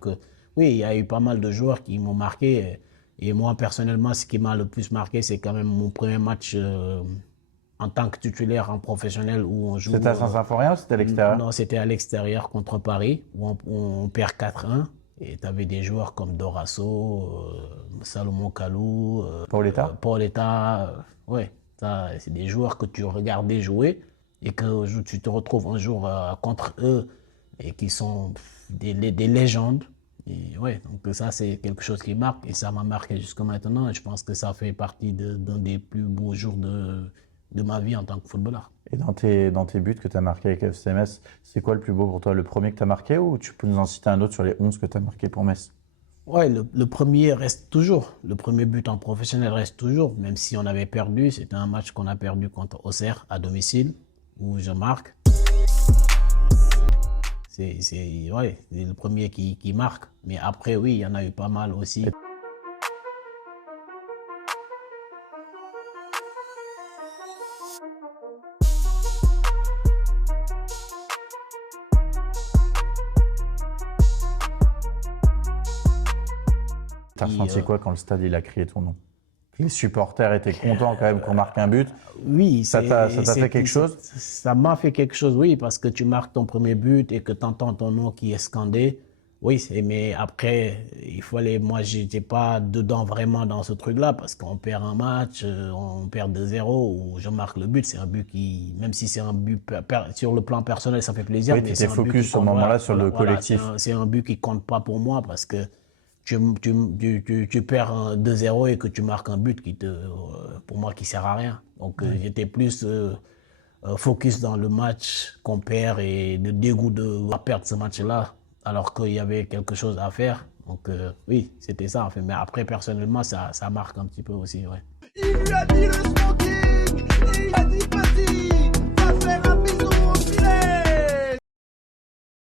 Donc, oui, il y a eu pas mal de joueurs qui m'ont marqué. Et moi, personnellement, ce qui m'a le plus marqué, c'est quand même mon premier match en tant que titulaire en professionnel où on joue. C'était à Saint-Symphorien ou c'était à l'extérieur? Non, c'était à l'extérieur contre Paris où on perd 4-1. Et tu avais des joueurs comme Dorasso, Salomon Kalou, Paoletta? Paoletta. Ouais, c'est des joueurs que tu regardais jouer et que tu te retrouves un jour contre eux et qui sont des légendes. Et ouais, donc ça, c'est quelque chose qui marque et ça m'a marqué jusqu'à maintenant. Et je pense que ça fait partie d'un des plus beaux jours de ma vie en tant que footballeur. Et dans tes buts que tu as marqués avec FC Metz, c'est quoi le plus beau pour toi? Le premier que tu as marqué ou tu peux nous en citer un autre sur les 11 que tu as marqués pour Metz? Ouais, le premier reste toujours. Le premier but en professionnel reste toujours, même si on avait perdu. C'était un match qu'on a perdu contre Auxerre à domicile, où je marque. Ouais, c'est le premier qui marque. Mais après, oui, il y en a eu pas mal aussi. T'as ressenti quoi quand le stade il a crié ton nom? Les supporters étaient contents quand même qu'on marque un but. Oui, Ça t'a fait quelque chose? Ça m'a fait quelque chose, oui, parce que tu marques ton premier but et que tu entends ton nom qui est scandé. Oui, mais après, moi, j'étais pas dedans vraiment dans ce truc-là parce qu'on perd un match, on perd 2-0 ou je marque le but. C'est un but qui, même si c'est un but sur le plan personnel, ça fait plaisir. Oui, Mais tu c'est étais un but focus qui ce compte, moment-là voilà, sur le voilà, collectif. c'est un but qui compte pas pour moi parce que tu perds 2-0 et que tu marques un but pour moi, qui sert à rien. Donc, j'étais plus focus dans le match qu'on perd et le dégoût de perdre ce match-là, alors qu'il y avait quelque chose à faire. Donc, oui, c'était ça, en fait. Mais après, personnellement, ça marque un petit peu aussi, ouais. Il lui a